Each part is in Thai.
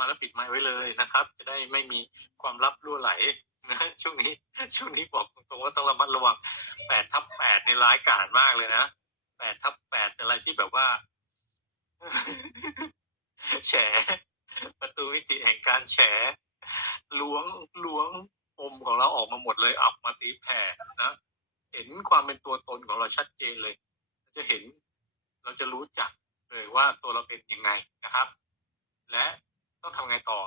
มาแล้วปิดไมค์ไว้เลยนะครับ จะได้ไม่มีความลับรั่วไหลนะช่วงนี้ช่วงนี้บอกตรงๆว่าต้องระมัดระวังแปดทับแปดในร้ายกาจมากเลยนะแปดทับแปดเป็นอะไรที่แบบว่าแฉประตูมิติแห่งการแฉล้วงล้วงปมของเราออกมาหมดเลยออกมาตีแผ่นะเห็นความเป็นตัวตนของเราชัดเจนเลยจะเห็นเราจะรู้จักเลยว่าตัวเราเป็นยังไงนะครับ และ ต้องทำไงต่อ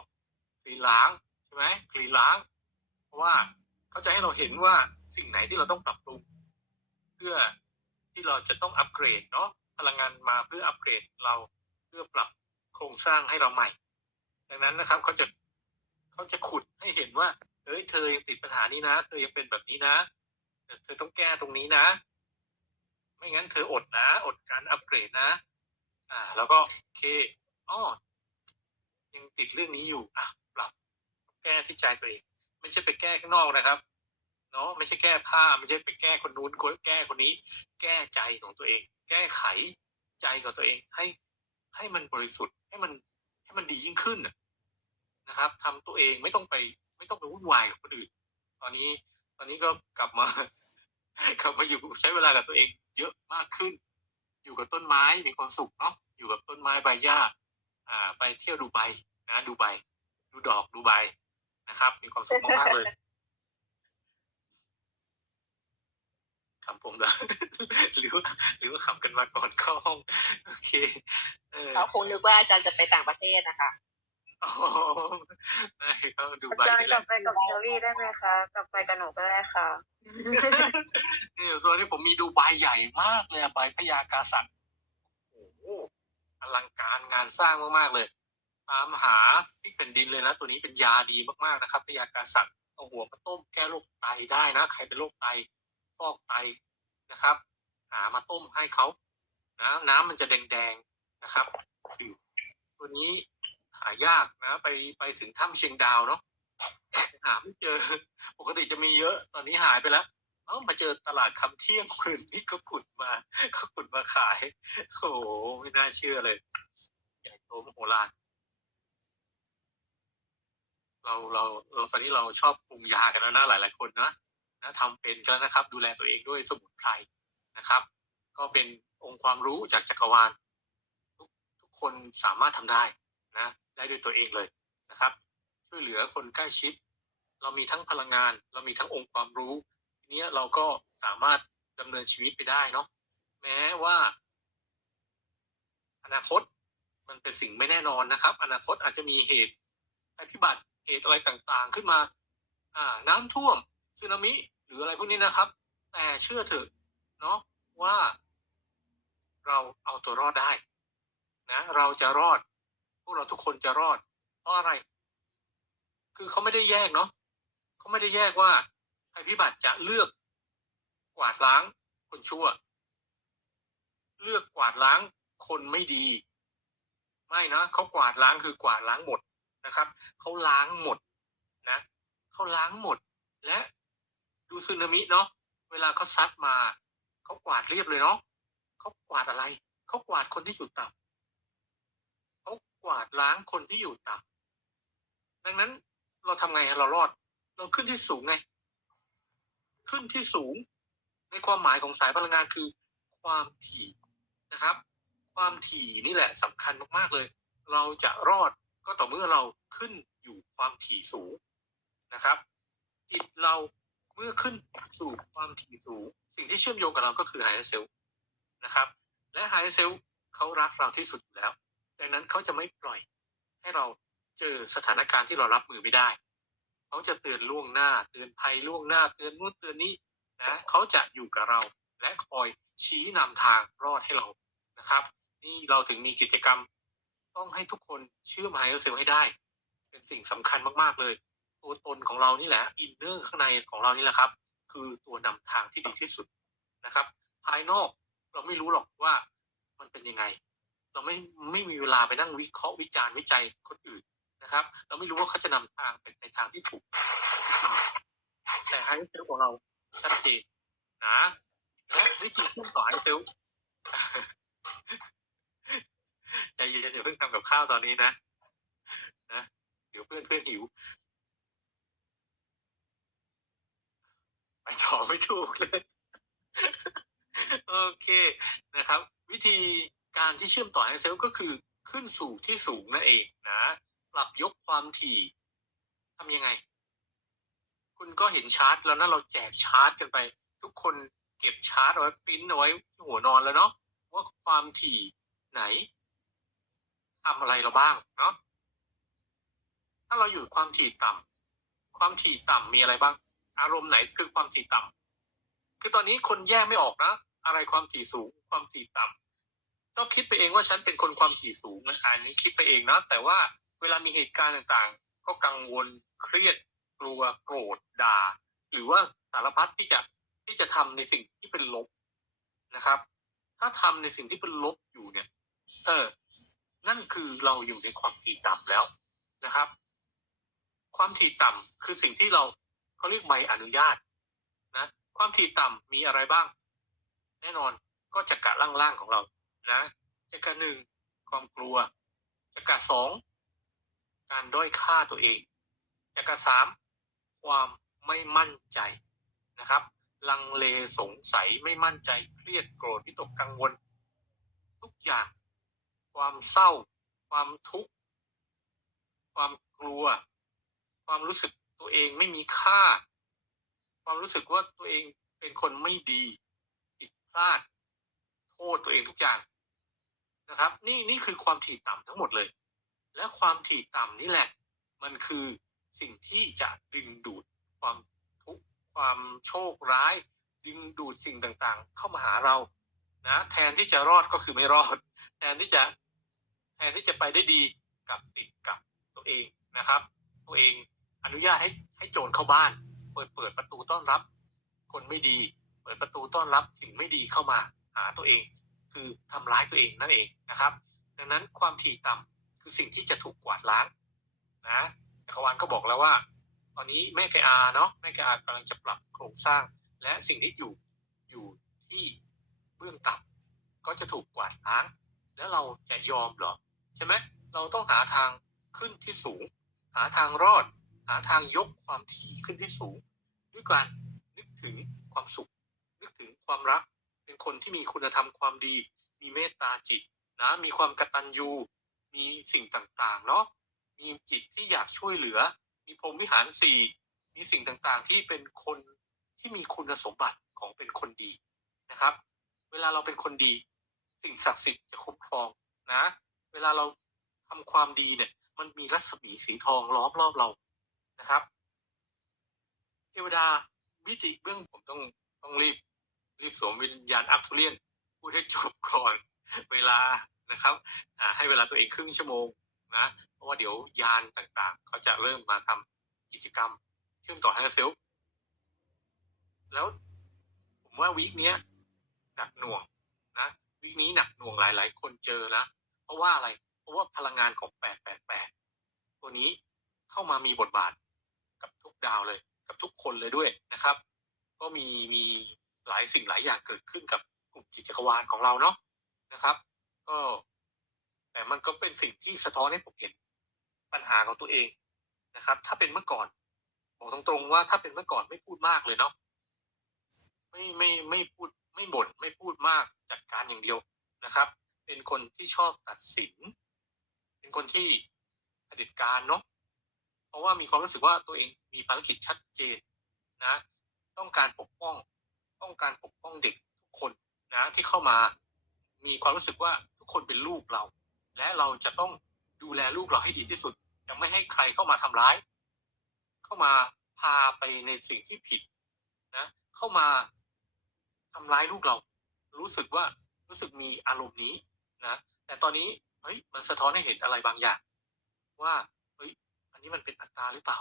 คลีล้างใช่ไหมคลีล้าง เพราะว่าเขาจะให้เราเห็นว่าสิ่งไหนที่เราต้องปรับปรุงเพื่อที่เราจะต้องอัปเกรดเนาะพลังงานมาเพื่ออัปเกรดเราเพื่อปรับโครงสร้างให้เราใหม่ ดังนั้นนะครับเขาจะเขาจะขุดให้เห็นว่าเอ้ยเธอยังติดปัญหานี้นะ เธอยังเป็นแบบนี้นะเธอต้องแก้ตรงนี้นะ ไม่งั้นเธออดนะ อดการอัปเกรดนะ อ่า แล้วก็โอเคอ๋อ ยังติดเรื่องนี้อยู่อะปรับแก้ที่ใจตัวเอง ไม่ใช่ไปแก้ข้างนอกนะครับเนาะไม่ใช่แก้ผ้าไม่ใช่ไปแก้คนนู้นแก้คนนี้ แก้ใจของตัวเอง แก้ไขใจของตัวเองให้ให้มันบริสุทธิ์ให้มันให้มันดียิ่งขึ้นนะครับทำตัวเองไม่ต้องไป ไม่ต้องไปวุ่นวายกับคนอื่นตอนนี้ตอนนี้ก็กลับมากลับมาอยู่ใช้เวลากับตัวเองเยอะมากขึ้น อยู่กับต้นไม้มีความสุขเนาะอยู่กับต้นไม้ใบหญ้า อ่าไปเที่ยวดูไบนะดูไบดูดอกดูไบนะครับ มีความสุขมากๆเลยคำผมเหรอหรือว่าหรือว่าขำกันมาก่อนเข้าห้องโอเคเออเขาคงนึกว่าอาจารย์จะไปต่างประเทศนะคะอ๋อได้ครับดูอาไบจารย์นี่กแหลัละบไปกับเชอรี่ได้ไหมคะกลับไปกับหนูก็ได้ค่ะนี่ตอนนี้ผมมีดูไบใหญ่มากเลยอะใบพญากาสัตโอ้โห อลังการงานสร้างมากๆเลย ตามหาที่เป็นดินเลยนะ ตัวนี้เป็นยาดีมากๆนะครับพญากาสัตเอาหัวมาต้มแก้โรคไตได้นะ ใครเป็นโรคไตฟอกไตนะครับ หามาต้มให้เขานะน้ำมันจะแดงๆนะครับ ตัวนี้หายากนะ ไปไปถึงถ้ำเชียงดาวเนาะหาไม่เจอ ปกติจะมีเยอะ ตอนนี้หายไปแล้ว เอ้ามาเจอตลาดคำเที่ยงคืนนี่ก็ขุดมา ก็ขุดมาขาย โอ้โหไม่น่าเชื่อเลยใหญ่โตมโหฬารเราเราเราตอนนี้เราชอบปรุงยากันแล้วนะหลายๆคนนะนะทำเป็นกันนะครับ ดูแลตัวเองด้วยสมุนไพรนะครับ ก็เป็นองค์ความรู้จากจักรวาลทุกทุกคนสามารถทำได้นะ ได้ด้วยตัวเองเลยนะครับ ช่วยเหลือคนใกล้ชิด เรามีทั้งพลังงาน เรามีทั้งองค์ความรู้ ทีนี้เราก็สามารถดำเนินชีวิตไปได้เนาะแม้ว่า อนาคตมันเป็นสิ่งไม่แน่นอนนะครับ อนาคตอาจจะมีเหตุภัยพิบัติเหตุอะไรต่างๆ ขึ้นมา อ่า น้ำท่วมสึนามิหรืออะไรพวกนี้นะครับ แต่เชื่อเถอะเนาะว่า เราเอาตัวรอดได้ นะ เราจะรอด พวกเราทุกคนจะรอด เพราะอะไร คือเขาไม่ได้แยกเนาะเขาไม่ได้แยกว่า ภัยพิบัติจะเลือกกวาดล้างคนชั่ว เลือกกวาดล้างคนไม่ดี ไม่นะเขากวาดล้างคือกวาดล้างหมดนะครับเขาล้างหมดนะเขาล้างหมด และดูสึนามิเนาะเวลาเขาซัดมาเขากวาดเรียบเลยเนาะเขากวาดอะไรเขากวาดคนที่อยู่ต่ำเขากวาดล้างคนที่อยู่ต่ำดังนั้นเราทำไงเรารอด เราขึ้นที่สูงไง ขึ้นที่สูง ในความหมายของสายพลังงานคือความถี่นะครับ ความถี่นี่แหละสำคัญมากๆเลย เราจะรอดก็ต่อเมื่อเราขึ้นอยู่ความถี่สูงนะครับจิตเราเมื่อขึ้นสู่ความถี่สูง สิ่งที่เชื่อมโยงกับเราก็คือไฮเซลนะครับ และไฮเซลเขารักเราที่สุดอยู่แล้ว ดังนั้นเขาจะไม่ปล่อยให้เราเจอสถานการณ์ที่เรารับมือไม่ได้ เขาจะเตือนล่วงหน้า เตือนภัยล่วงหน้า เตือนนู่นเตือนนี้นะเขาจะอยู่กับเรา และคอยชี้นำทางรอดให้เรานะครับ นี่เราถึงมีกิจกรรม ต้องให้ทุกคนเชื่อมไฮเซลให้ได้ เป็นสิ่งสำคัญมากๆเลยตัวตนของเรานี่แหละอินเนอร์ข้างในของเรานี่แหละครับ คือตัวนำทางที่ดีที่สุดนะครับ ภายนอกเราไม่รู้หรอกว่ามันเป็นยังไง เราไม่ไม่มีเวลาไปนั่งวิเคราะห์วิจารณ์วิจัยคนอื่น นะครับ เราไม่รู้ว่าเขาจะนำทางไปในทางที่ถูก แต่ไฮเซลของเราชัดเจนนะและวิธีเชื่อมต่อไฮเซลใจเย็นอย่าเพิ่งทำกับข้าวตอนนี้นะนะเดี๋ยวเพื่อนหิวไปต่อไม่ถูกเลย โอเคนะครับ วิธีการที่เชื่อมต่อให้เซลก็คือขึ้นสู่ที่สูงนั่นเองนะ ปรับยกความถี่ทำยังไง คุณก็เห็นชาร์ตแล้วนะเราแจกชาร์ตกันไป ทุกคนเก็บชาร์ตเอาไว้ปริ้นเอาไว้หัวนอนแล้วเนาะว่าความถี่ไหนทำอะไรเราบ้างเนาะถ้าเราอยู่ความถี่ต่ำความถี่ต่ำมีอะไรบ้าง อารมณ์ไหนคือความถี่ต่ำคือตอนนี้คนแยกไม่ออกนะอะไรความถี่สูง ความถี่ต่ำต้องคิดไปเองว่าฉันเป็นคนความถี่สูงนะอันนี้คิดไปเองนะแต่ว่า เวลามีเหตุการณ์ต่างๆ ก็กังวลเครียดกลัวโกรธด่า หรือว่าสารพัดที่จะที่จะทำในสิ่งที่เป็นลบนะครับ ถ้าทำในสิ่งที่เป็นลบอยู่เนี่ย เออ นั่นคือเราอยู่ในความถี่ต่ำแล้วนะครับ ความถี่ต่ำคือสิ่งที่เราเขาเรียกใบอนุญาตนะความถี่ต่ำมีอะไรบ้าง แน่นอนก็จักระล่างๆของเรานะจักระหนึ่งความกลัวจักระสอง การด้อยค่าตัวเองจักระสามความไม่มั่นใจนะครับ ลังเลสงสัยไม่มั่นใจเครียดโกรธวิตกกังวล ทุกอย่าง ความเศร้า ความทุกข์ ความกลัว ความรู้สึกตัวเองไม่มีค่า ความรู้สึกว่าตัวเองเป็นคนไม่ดีผิดพลาด โทษตัวเองทุกอย่างนะครับ นี่นี่คือความถี่ต่ำทั้งหมดเลย และความถี่ต่ำนี่แหละ มันคือสิ่งที่จะดึงดูดความทุกข์ความโชคร้าย ดึงดูดสิ่งต่างๆ เข้ามาหาเรานะแทนที่จะรอดก็คือไม่รอด แทนที่จะแทนที่จะไปได้ดีกับติดกับตัวเองนะครับ ตัวเองอนุญาตให้ให้โจรเข้าบ้าน เปิดเปิดประตูต้อนรับ คนไม่ดี เปิดประตูต้อนรับสิ่งไม่ดีเข้ามาหาตัวเอง คือทำร้ายตัวเองนั่นเองนะครับ ดังนั้นความถี่ต่ำ คือสิ่งที่จะถูกกวาดล้างนะจักรวาลก็บอกแล้วว่า ตอนนี้แม่กอาเนาะแม่กอากำลังจะปรับโครงสร้าง และสิ่งที่อยู่อยู่ที่เบื้องต่ำก็จะถูกกวาดล้าง แล้วเราจะยอมเหรอใช่ไหมเราต้องหาทางขึ้นที่สูง หาทางรอด หาทางยกความถี่ขึ้นที่สูง ด้วยการนึกถึงความสุข นึกถึงความรัก เป็นคนที่มีคุณธรรมความดี มีเมตตาจิตนะมีความกตัญญู มีสิ่งต่างๆเนาะมีจิตที่อยากช่วยเหลือ มีพรมวิหารสี่มีสิ่งต่างๆ ที่เป็นคนที่มีคุณสมบัติของเป็นคนดีนะครับ เวลาเราเป็นคนดี สิ่งศักดิ์สิทธิ์จะคุ้มครองนะ เวลาเราทำความดีเนี่ย มันมีรัศมีสีทองล้อมรอบเรานะครับเทวดาวิติเบื้องผมต้องต้องรีบ รีบสวมวิญญาณอัพทูเรียนพูดให้จบก่อน เวลา นะครับให้เวลาตัวเองครึ่งชั่วโมงนะเพราะว่าเดี๋ยวยานต่างๆ เขาจะเริ่มมาทำกิจกรรมเชื่อมต่อทางเซลล์แล้วผมว่าวีคเนี้ยหนักหน่วงนะวีคนี้หนักหน่วงหลาย ๆ คนเจอนะเพราะว่าอะไร เพราะว่าพลังงานของ 888 ตัวนี้เข้ามามีบทบาทกับทุกดาวเลย กับทุกคนเลยด้วยนะครับ ก็มีมีหลายสิ่งหลายอย่างเกิดขึ้นกับกลุ่มจิตจักรวาลของเราเนาะนะครับ ก็แต่มันก็เป็นสิ่งที่สะท้อนให้ผมเห็นปัญหาของตัวเองนะครับ ถ้าเป็นเมื่อก่อนบอกตรงๆว่าถ้าเป็นเมื่อก่อนไม่พูดมากเลยเนาะไม่ไม่ไม่พูดไม่บ่นไม่พูดมากจัดการอย่างเดียวนะครับ เป็นคนที่ชอบตัดสิน เป็นคนที่เผด็จการเนาะเพราะว่ามีความรู้สึกว่าตัวเองมีภารกิจชัดเจนนะ ต้องการปกป้อง ต้องการปกป้องเด็กทุกคนนะที่เข้ามา มีความรู้สึกว่า ทุกคนเป็นลูกเรา และเราจะต้องดูแลลูกเราให้ดีที่สุดจะไม่ให้ใครเข้ามาทำร้าย เข้ามาพาไปในสิ่งที่ผิดนะ เข้ามาทำร้ายลูกเรา รู้สึกว่ารู้สึกมีอารมณ์นี้นะแต่ตอนนี้เฮ้ยมันสะท้อนให้เห็นอะไรบางอย่าง ว่าเฮ้ยอันนี้มันเป็นอัตตาหรือเปล่า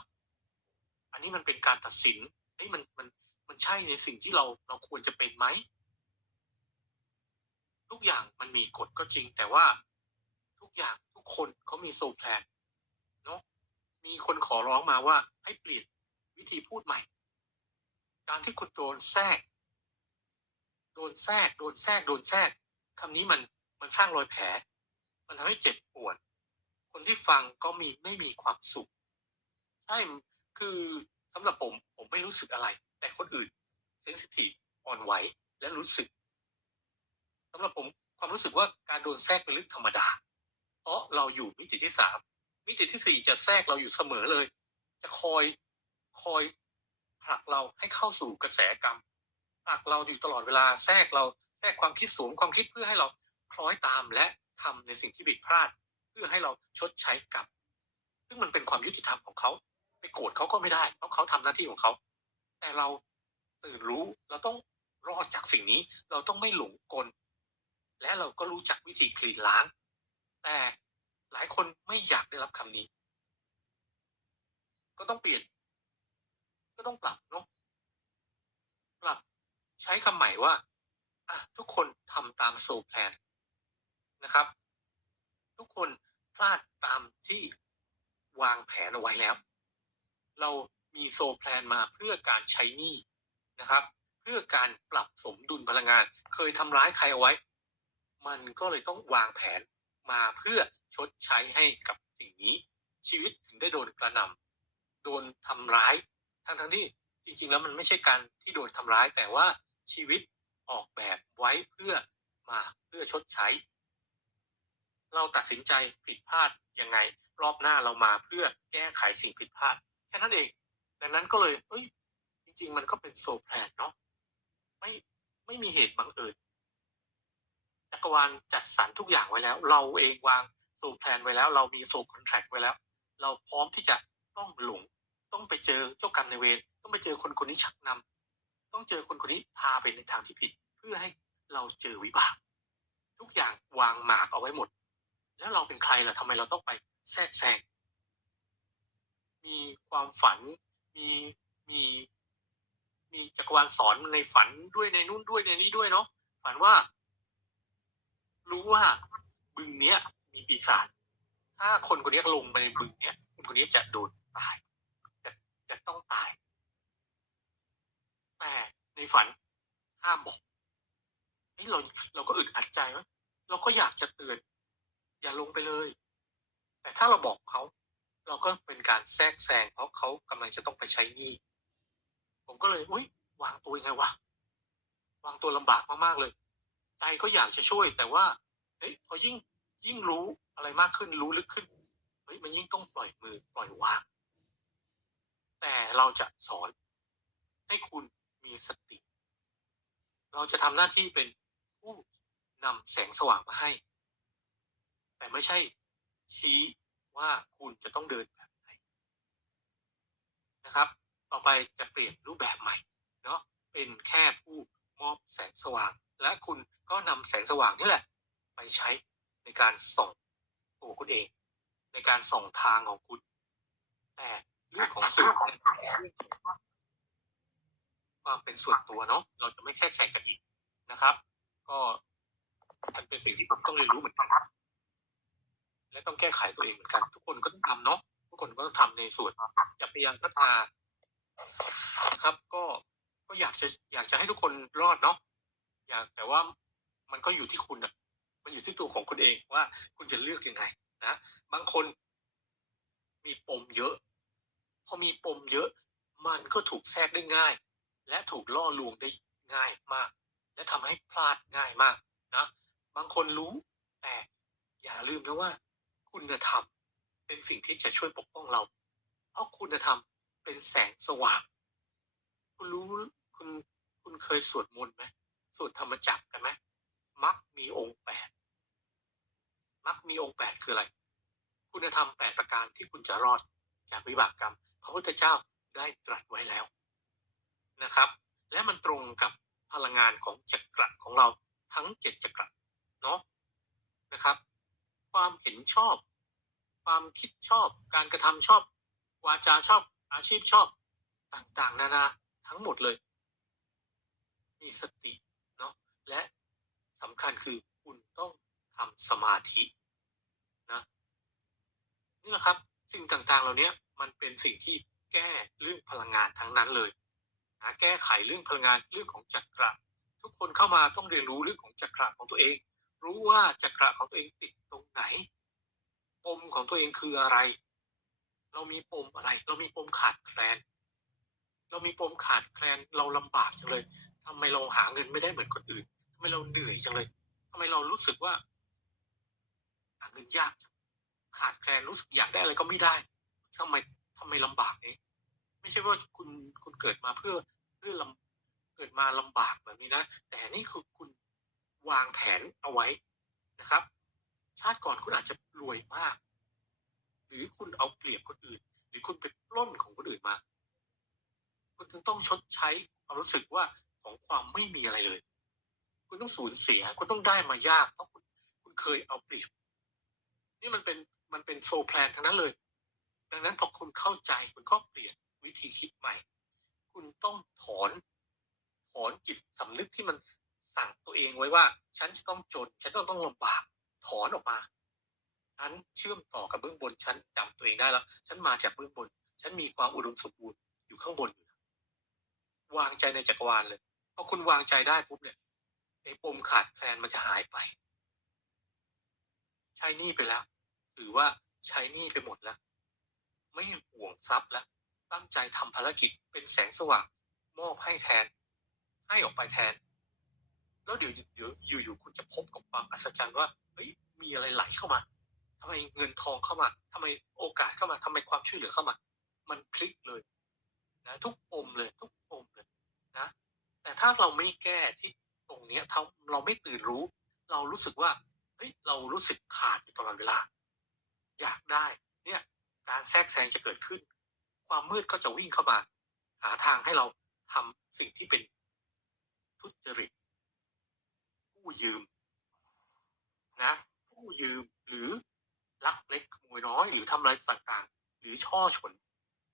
อันนี้มันเป็นการตัดสินเฮ้ยมันมันมันใช่ในสิ่งที่เราเราควรจะเป็นไหม ทุกอย่างมันมีกฎก็จริง แต่ว่าทุกอย่างทุกคนเขามีโซแพลนเนาะมีคนขอร้องมาว่าให้เปลี่ยนวิธีพูดใหม่ การที่คุณโดนแทรก โดนแทรก โดนแทรก โดนแทรกคำนี้มันมันสร้างรอยแผล มันทำให้เจ็บปวด คนที่ฟังก็มีไม่มีความสุข ใช่ คือสำหรับผม ผมไม่รู้สึกอะไร แต่คนอื่นเซนซิทีฟอ่อนไหวและรู้สึก สำหรับผมความรู้สึกว่าการโดนแทรกเป็นเรื่องธรรมดา เพราะเราอยู่มิติที่สามมิติที่สี่จะแทรกเราอยู่เสมอเลย จะคอยคอยผลักเราให้เข้าสู่กระแสกรรมผลักเราอยู่ตลอดเวลาแทรกเราแทรกความคิดสูงความคิดเพื่อให้เราคล้อยตามและทำในสิ่งที่ผิดพลาด เพื่อให้เราชดใช้กรรมซึ่งมันเป็นความยุติธรรมของเขาไปโกรธเขาก็ไม่ได้เพราะเขาทำหน้าที่ของเขา แต่เราตื่นรู้เราต้องรอดจากสิ่งนี้ เราต้องไม่หลงกล และเราก็รู้จักวิธีคลีนล้าง แต่หลายคนไม่อยากได้รับคำนี้ ก็ต้องเปลี่ยน ก็ต้องปรับเนาะปรับใช้คำใหม่ว่าอะทุกคนทำตามโซแพลนนะครับ ทุกคนพลาดตามที่วางแผนเอาไว้แล้ว เรามีโซแพลนมาเพื่อการใช้หนี้นะครับ เพื่อการปรับสมดุลพลังงาน เคยทำร้ายใครเอาไว้ มันก็เลยต้องวางแผนมาเพื่อชดใช้ให้กับสิ่งนี้ ชีวิตถึงได้โดนกระหน่ำโดนทำร้าย ทั้งทั้งๆที่จริง ๆ แล้วมันไม่ใช่การที่โดนทำร้าย แต่ว่าชีวิตออกแบบไว้เพื่อมาเพื่อชดใช้ เราตัดสินใจผิดพลาดยังไง รอบหน้าเรามาเพื่อแก้ไขสิ่งผิดพลาดแค่นั้นเอง ดังนั้นก็เลยเอ้ยจริง ๆ มันก็เป็นโซแพลนเนาะไม่ไม่มีเหตุบังเอิญ จักรวาลจัดสรรทุกอย่างไว้แล้ว เราเองวางโซแพลนไว้แล้ว เรามีโซคอนแทรคไว้แล้ว เราพร้อมที่จะต้องหลงต้องไปเจอเจ้ากรรมในเวรต้องไปเจอคนคนนี้ชักนำต้องเจอคนคนนี้พาไปในทางที่ผิด เพื่อให้เราเจอวิบาก ทุกอย่างวางหมากเอาไว้หมด แล้วเราเป็นใครล่ะทำไมเราต้องไปแทรกแซงมีความฝันมีมีมีจักรวาลสอนในฝันด้วยในนู่นด้วยในนี้ด้วยเนาะฝันว่า รู้ว่าบึงเนี้ย มีปีศาจถ้าคนคนนี้ลงไปในบึงเนี้ยคนคนนี้จะโดนตายจะจะต้องตาย แต่ในฝันห้ามบอกเฮ้ยเราเราก็อึดอัดใจว่าเราก็อยากจะเตือน อย่าลงไปเลย แต่ถ้าเราบอกเขา เราก็เป็นการแทรกแซงเพราะเขากำลังจะต้องไปใช้หนี้ผมก็เลยอุ้ยวางตัวยังไงวะวางตัวลำบากมากๆเลย ใจก็อยากจะช่วย แต่ว่าเฮ้ยพอยิ่งยิ่งรู้อะไรมากขึ้นรู้ลึกขึ้นเฮ้ยมันยิ่งต้องปล่อยมือปล่อยวาง แต่เราจะสอนให้คุณมีสติ เราจะทำหน้าที่เป็นผู้นำแสงสว่างมาให้ แต่ไม่ใช่ชี้ว่าคุณจะต้องเดินแบบไหนนะครับ ต่อไปจะเปลี่ยนรูปแบบใหม่เนาะเป็นแค่ผู้มอบแสงสว่าง และคุณก็นำแสงสว่างนี่แหละ ไปใช้ในการส่องตัวคุณเอง ในการส่องทางของคุณแต่เรื่องของสื่อเป็นเรื่องของความเป็นส่วนตัวเนาะเราจะไม่แทรกแซงกันอีกนะครับ ก็มันเป็นสิ่งที่ผมต้องเรียนรู้เหมือนกันและต้องแก้ไขตัวเองเหมือนกัน ทุกคนก็ต้องทำเนาะทุกคนก็ต้องทำในส่วนจะพยายามพัฒนาครับ ก็ก็อยากจะอยากจะให้ทุกคนรอดเนาะ อยากแต่ว่ามันก็อยู่ที่คุณอะมันอยู่ที่ตัวของคุณเองว่าคุณจะเลือกยังไงนะบางคนมีปมเยอะ พอมีปมเยอะ มันก็ถูกแทรกได้ง่าย และถูกล่อลวงได้ง่ายมาก และทำให้พลาดง่ายมากนะบางคนรู้แต่อย่าลืมนะว่า คุณธรรมเป็นสิ่งที่จะช่วยปกป้องเรา เพราะคุณธรรมเป็นแสงสว่าง คุณรู้คุณคุณเคยสวดมนต์ไหม สวดธรรมจักรกันไหมมักมีองค์แปดมักมีองค์แปดคืออะไร คุณธรรมแปดประการที่คุณจะรอดจากวิบากกรรม พระพุทธเจ้าได้ตรัสไว้แล้วนะครับ และมันตรงกับพลังงานของจักรของเราทั้งเจ็ดจักรเนาะนะครับ ความเห็นชอบ ความคิดชอบ การกระทำชอบ วาจาชอบ อาชีพชอบ ต่างๆ นานาทั้งหมดเลย มีสติ และสำคัญคือคุณต้องทำสมาธินะนี่แหละครับ สิ่งต่างๆ เหล่านี้มันเป็นสิ่งที่แก้เรื่องพลังงานทั้งนั้นเลยนะแก้ไขเรื่องพลังงานเรื่องของจักระ ทุกคนเข้ามาต้องเรียนรู้เรื่องของจักระของตัวเอง รู้ว่าจักระของตัวเองติดตรงไหนปมของตัวเองคืออะไร เรามีปมอะไร เรามีปมขาดแคลน เรามีปมขาดแคลน เราลำบากจังเลยทำไมเราหาเงินไม่ได้เหมือนคนอื่น ไมเราเหนื่อยจังเลยทำไมเรารู้สึกว่าหาเงินยากขาดแคลนรู้สึกอยากได้อะไรก็ไม่ได้ทำไมทำไมลำบากนี้ไม่ใช่ว่าคุณคุณเกิดมาเพื่อเพื่อลำเกิดมาลำบากแบบนี้นะ แต่นี่คือคุณวางแผนเอาไว้นะครับ ชาติก่อนคุณอาจจะรวยมาก หรือคุณเอาเปรียบคนอื่น หรือคุณไปปล้นของคนอื่นมา คุณถึงต้องชดใช้ความรู้สึกว่าของความไม่มีอะไรเลย คุณต้องสูญเสีย คุณต้องได้มายากเพราะคุณคุณเคยเอาเปรียบ นี่มันเป็นมันเป็นโฟล์แพลนทั้งนั้นเลย ดังนั้นพอคุณเข้าใจคุณก็เปลี่ยนวิธีคิดใหม่ คุณต้องถอนถอนจิตสำนึกที่มันสั่งตัวเองไว้ว่า ฉันจะต้องจน ฉันต้องต้องลำบาก ถอนออกมา ฉันเชื่อมต่อกับเบื้องบน ฉันจำตัวเองได้แล้ว ฉันมาจากเบื้องบน ฉันมีความอุดมสมบูรณ์อยู่ข้างบนอยู่วางใจในจักรวาลเลย พอคุณวางใจได้ปุ๊บเนี่ย ไอ้ปมขาดแคลนมันจะหายไป ใช้หนี้ไปแล้วหรือว่าใช้หนี้ไปหมดแล้ว ไม่ห่วงทรัพย์แล้ว ตั้งใจทำภารกิจเป็นแสงสว่าง มอบให้แทน ให้ออกไปแทน แล้วเดี๋ยวเดี๋ยวอยู่ๆคุณจะพบกับความอัศจรรย์ว่าเฮ้ยมีอะไรไหลเข้ามาทำไมเงินทองเข้ามาทำไมโอกาสเข้ามาทำไมความช่วยเหลือเข้ามา มันพลิกเลยนะทุกปมเลย ทุกปมเลยนะ แต่ถ้าเราไม่แก้ที่ รงเนี้ยเราเราไม่ตื่นรู้ เรารู้สึกว่าเฮ้ยเรารู้สึกขาดอยู่ตลอดเวลา อยากได้ เนี่ยการแทรกแซงจะเกิดขึ้น ความมืดก็จะวิ่งเข้ามา หาทางให้เราทำสิ่งที่เป็นทุจริตกู้ยืมนะกู้ยืมหรือลักเล็กขโมยน้อยหรือทำอะไรต่างๆ หรือช่อฉน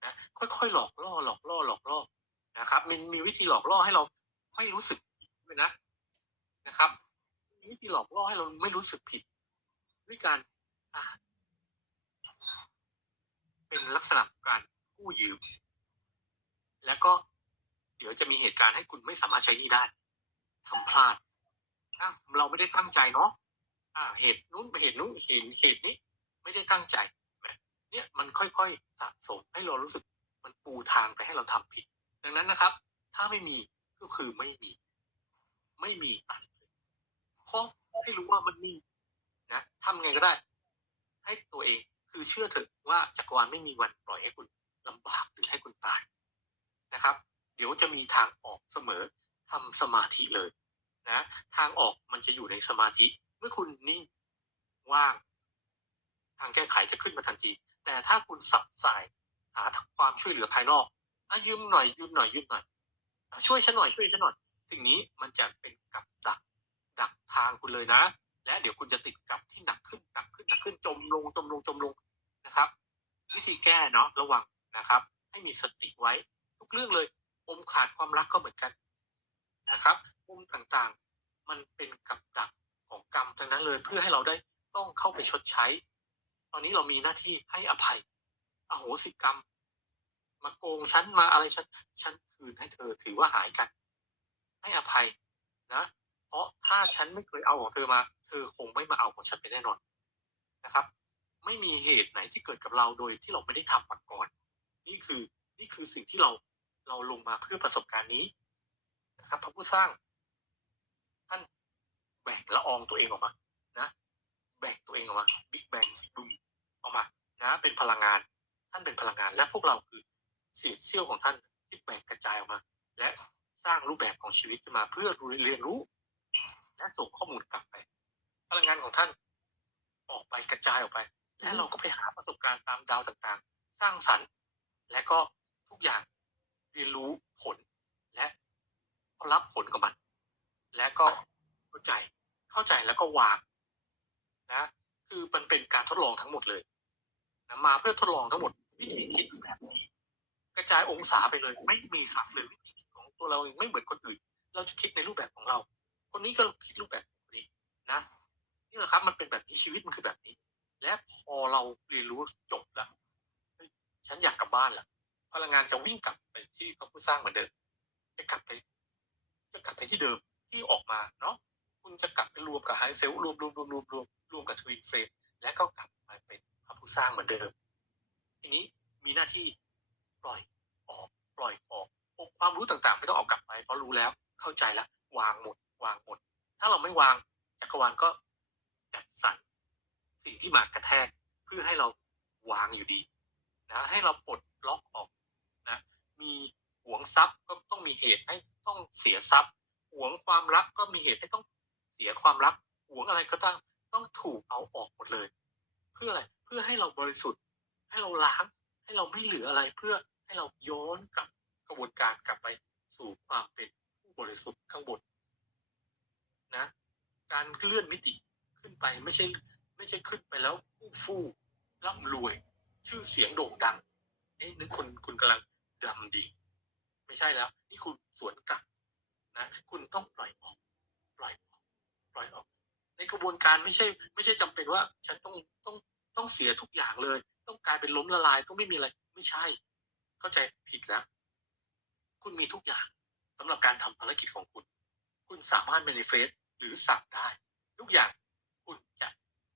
นะค่อยๆหลอกล่อหลอกล่อหลอกล่อนะครับมันมีวิธีหลอกล่อให้เราไม่รู้สึกด้วยนะ นะครับมีวิธีหลอกล่อให้เราไม่รู้สึกผิดด้วยการอ่าเป็นลักษณะการกู้ยืม แล้วก็เดี๋ยวจะมีเหตุการณ์ให้คุณไม่สามารถใช้นี้ได้ทำพลาดเราไม่ได้ตั้งใจเนาะอ่า เหตุนู้นเหตุนู้นเหตุเหตุนี้ ไม่ได้ตั้งใจเนี่ยมันค่อยๆสะสมให้เรารู้สึกมันปูทางไปให้เราทำผิด ดังนั้นนะครับ ถ้าไม่มีก็คือไม่มี ไม่มีตัด เลยเพราะให้รู้ว่ามันมีนะทำไงก็ได้ ให้ตัวเองคือเชื่อเถอะว่าจักรวาลไม่มีวันปล่อยให้คุณลำบากหรือให้คุณตายนะครับ เดี๋ยวจะมีทางออกเสมอทำสมาธิเลยนะทางออกมันจะอยู่ในสมาธิ เมื่อคุณนิ่งว่าง ทางแก้ไขจะขึ้นมาทันที แต่ถ้าคุณสับสายหาความช่วยเหลือภายนอกอะยืมหน่อยยืมหน่อยยืมหน่อย ช่วยฉันหน่อยช่วยฉันหน่อย สิ่งนี้มันจะเป็นกับดัก ดักทาง คุณเลยนะ และเดี๋ยวคุณจะติดกับที่หนักขึ้นหนักขึ้นหนักขึ้นจมลงจมลงจมลงนะครับ วิธีแก้เนาะระวังนะครับ ให้มีสติไว้ ทุกเรื่องเลยปมขาดความรักก็เหมือนกันนะครับปมต่างๆ มันเป็นกับดักของกรรมทั้งนั้นเลย เพื่อให้เราได้ต้องเข้าไปชดใช้ ตอนนี้เรามีหน้าที่ให้อภัยอโหสิกรรม มาโกงฉันมาอะไรฉันฉันคืนให้เธอถือว่าหายกัน ให้อภัยนะ เพราะถ้าฉันไม่เคยเอาของเธอมา เธอคงไม่มาเอาของฉันไปแน่นอนนะครับ ไม่มีเหตุไหนที่เกิดกับเราโดยที่เราไม่ได้ทำมาก่อน นี่คือนี่คือสิ่งที่เราเราลงมาเพื่อประสบการณ์นี้นะครับพระผู้สร้างท่านแบ่งละอองตัวเองออกมานะแบ่งตัวเองออกมาบิ๊กแบงดุมออกมานะเป็นพลังงาน ท่านเป็นพลังงาน และพวกเราคือเศษเสี้ยวของท่านที่แบ่งกระจายออกมา และสร้างรูปแบบของชีวิตขึ้นมาเพื่อเรียนรู้ และส่งข้อมูลกลับไป พลังงานของท่านออกไปกระจายออกไป และเราก็ไปหาประสบการณ์ตามดาวต่างๆ สร้างสรรค์ และก็ทุกอย่างเรียนรู้ผลและรับผลกับมัน และก็เข้าใจเข้าใจแล้วก็วางนะ คือมันเป็นการทดลองทั้งหมดเลยนะมาเพื่อทดลองทั้งหมดวิธีคิดแบบนี้ กระจายองศาไปเลย ไม่มีสับเลยวิธีคิดของตัวเราเองไม่เหมือนคนอื่น เราจะคิดในรูปแบบของเรา คนนี้ก็คิดรูปแบบนี้นะนี่แหละครับ มันเป็นแบบนี้ชีวิตมันคือแบบนี้ และพอเราเรียนรู้จบแล้วฉันอยากกลับบ้านละพลังงานจะวิ่งกลับไปที่พระผู้สร้างเหมือนเดิมจะกลับไปจะกลับไปที่เดิมที่ออกมาเนาะคุณจะกลับไปรวมกับไฮเซลรวมรวมรวมรวมรวมรวมกับทวินเฟรมและก็กลับมาเป็นพระผู้สร้างเหมือนเดิม ทีนี้มีหน้าที่ปล่อยออก ปล่อยออกความรู้ต่างๆ ไม่ต้องเอากลับไปเพราะรู้แล้ว เข้าใจแล้ววางหมด วางหมด ถ้าเราไม่วางจักรวาลก็จัดสรรสิ่งที่มากระแทกเพื่อให้เราวางอยู่ดีนะให้เราปลดล็อกออกนะมีหวงทรัพย์ก็ต้องมีเหตุให้ต้องเสียทรัพย์หวงความรักก็มีเหตุให้ต้องเสียความรักหวงอะไรก็ต้องต้องถูกเอาออกหมดเลย เพื่ออะไรเพื่อให้เราบริสุทธิ์ ให้เราล้าง ให้เราไม่เหลืออะไรเพื่อให้เราย้อนกลับกระบวนการกลับไปสู่ความเป็นผู้บริสุทธิ์ข้างบน นะ การเลื่อนมิติขึ้นไปไม่ใช่ ไม่ใช่ขึ้นไปแล้วฟู่ฟู่ร่ำรวย ชื่อเสียงโด่งดังเอ๊ะนึกคุณคุณกำลังดำดิ่งไม่ใช่แล้ว นี่คุณสวนกลับนะคุณต้องปล่อยออก ปล่อยออกปล่อยออก ในกระบวนการไม่ใช่ ไม่ใช่จำเป็นว่า ฉันต้องต้องต้องเสียทุกอย่างเลย ต้องกลายเป็นล้มละลายต้องไม่มีอะไร ไม่ใช่ เข้าใจผิดแล้ว คุณมีทุกอย่างสำหรับการทำภารกิจของคุณ คุณสามารถ manifest หรือสั่งได้ ทุกอย่างคุณจะ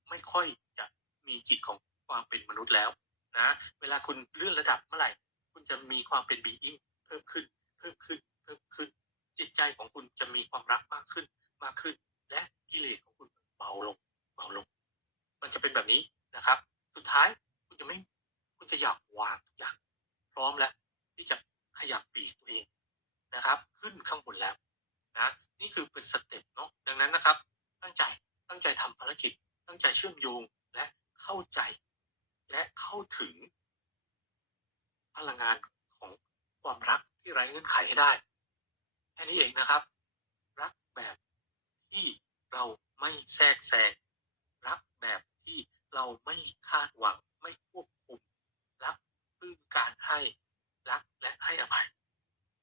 ไม่ค่อยจะมีจิตของความเป็นมนุษย์แล้วนะเวลาคุณเลื่อนระดับเมื่อไหร่ คุณจะมีความเป็น being เพิ่มขึ้นเพิ่มขึ้นเพิ่มขึ้น จิตใจของคุณจะมีความรักมากขึ้นมากขึ้น และกิเลสของคุณเบาลงเบาลง มันจะเป็นแบบนี้นะครับ สุดท้ายคุณจะไม่คุณจะอยากวางทุกอย่าง พร้อมแล้วที่จะขยับปีกตัวเองนะครับ ขึ้นข้างบนแล้ว นะนี่คือเป็นสเต็ปเนาะดังนั้นนะครับ ตั้งใจตั้งใจทำภารกิจ ตั้งใจเชื่อมโยงและเข้าใจ และเข้าถึง พลังงานของความรักที่ไร้เงื่อนไขให้ได้แค่นี้เองนะครับ รักแบบที่เราไม่แทรกแซงรักแบบที่เราไม่คาดหวังไม่ควบคุม รักพื่อการให้รักและให้อภัย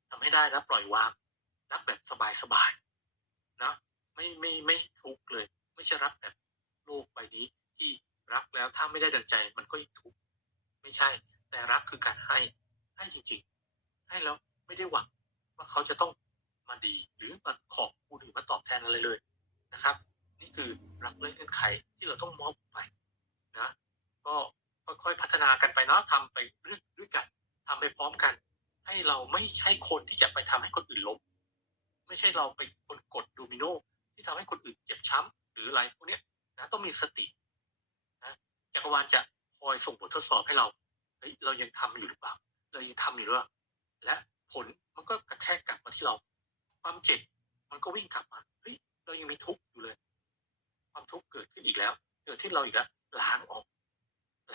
ทำให้ได้และปล่อยวาง รักแบบสบายๆนะไม่ไม่ไม่ทุกข์เลย ไม่ใช่รักแบบโลกใบนี้ที่รักแล้วถ้าไม่ได้ดังใจมันก็ยิ่งทุกข์ไม่ใช่ แต่รักคือการให้ให้จริงๆ ให้แล้วไม่ได้หวังว่าเขาจะต้องมาดีหรือมาขอบคุณหรือมาตอบแทนอะไรเลยนะครับ นี่คือรักและเงื่อนไขที่เราต้องมอบไปนะ ก็ค่อยๆพัฒนากันไปเนาะทำไปด้วยกันทำไปพร้อมกัน ให้เราไม่ใช่คนที่จะไปทำให้คนอื่นล้ม ไม่ใช่เราไปคนกดโดมิโนที่ทำให้คนอื่นเจ็บช้ำหรืออะไรพวกนี้นะต้องมีสตินะจักรวาลจะคอยส่งบททดสอบให้เราเฮ้ยเรายังทำอยู่หรือเปล่าเรายังทำอยู่หรือเปล่าและผลมันก็กระแทกกลับมาที่เรา ความเจ็บมันก็วิ่งกลับมาเฮ้ยเรายังมีทุกข์อยู่เลย ความทุกข์เกิดขึ้นอีกแล้ว เกิดที่เราอีกแล้วล้างออก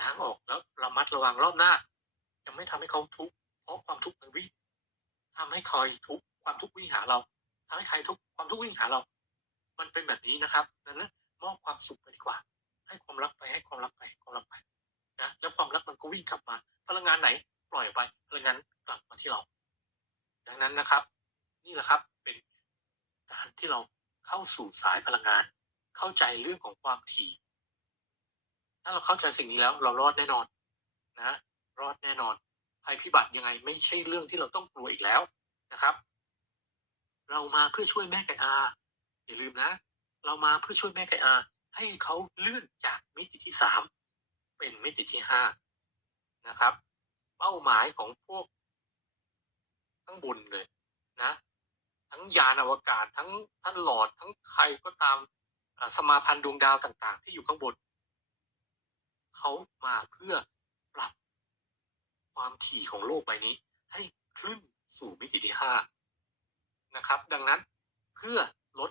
ล้างออกแล้วระมัดระวังรอบหน้าจะไม่ทำให้เขาทุกข์เพราะความทุกข์มันวิ่งทำให้คอยทุกข์ความทุกข์วิ่งหาเรา ทำให้ใครทุกความทุกข์วิ่งหาเรา มันเป็นแบบนี้นะครับดังนั้นมอบความสุขไปดีกว่า ให้ความรักไปให้ความรักไปความรักไปนะแล้วความรักมันก็วิ่งกลับมา พลังงานไหน ปล่อยไปพลังงานกลับมาที่เรา ดังนั้นนะครับ นี่แหละครับเป็นการที่เราเข้าสู่สายพลังงาน เข้าใจเรื่องของความถี่ ถ้าเราเข้าใจสิ่งนี้แล้วเรารอดแน่นอน นะ รอดแน่นอนภัยพิบัติยังไงไม่ใช่เรื่องที่เราต้องกลัวอีกแล้วนะครับ เรามาเพื่อช่วยแม่ไก่อาอย่าลืมนะ เรามาเพื่อช่วยแม่ไก่อา ให้เขาเลื่อนจากมิติที่สามเป็นมิติที่ห้านะครับ เป้าหมายของพวก ทั้งบนเลยนะ ทั้งยานอวกาศทั้งท่านหลอดทั้งใครก็ตามสมาพันธ์ดวงดาวต่างๆ ที่อยู่ข้างบนเขามาเพื่อปรับความถี่ของโลกใบนี้ ให้ขึ้นสู่มิติที่ห้า นะครับ ดังนั้นเพื่อลด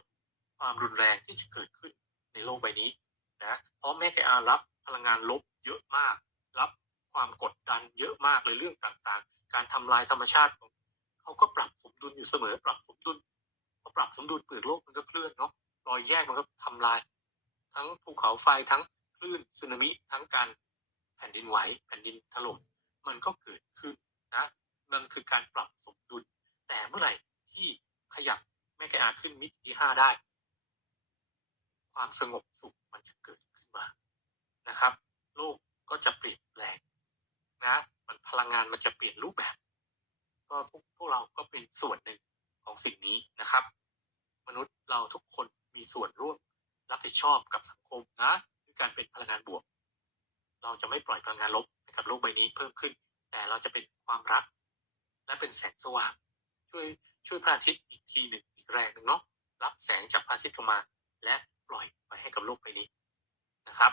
ความรุนแรงที่จะเกิดขึ้นในโลกใบนี้นะเพราะแม่แกอารับพลังงานลบเยอะมาก รับความกดดันเยอะมากเลยเรื่องต่างๆ การทำลายธรรมชาติเขาก็ปรับสมดุลอยู่เสมอ ปรับสมดุลพอปรับสมดุลเปลือกโลกมันก็เคลื่อนเนาะรอยแยกมันก็ทำลาย ทั้งภูเขาไฟทั้งคลื่นสึนามิทั้งการแผ่นดินไหวแผ่นดินถล่มมันก็เกิดขึ้นนะมันคือการปรับสมดุลแต่เมื่อไหร่ที่ ขยับแม่แกอาขึ้นมิติที่ห้าได้ ความสงบสุขมันจะเกิดขึ้นมานะครับ โลกก็จะเปลี่ยนแปลงนะมันพลังงานมันจะเปลี่ยนรูปแบบ ก็พวกพวกเราก็เป็นส่วนหนึ่งของสิ่งนี้นะครับ มนุษย์เราทุกคนมีส่วนร่วมรับผิดชอบกับสังคมนะด้วยการเป็นพลังงานบวก เราจะไม่ปล่อยพลังงานลบให้กับโลกใบนี้เพิ่มขึ้น แต่เราจะเป็นความรัก และเป็นแสงสว่างช่วย ช่วยพระอาทิตย์อีกทีหนึ่งอีกแรงหนึ่งเนาะรับแสงจากพระอาทิตย์เข้ามา และปล่อยไปให้กับโลกใบนี้นะครับ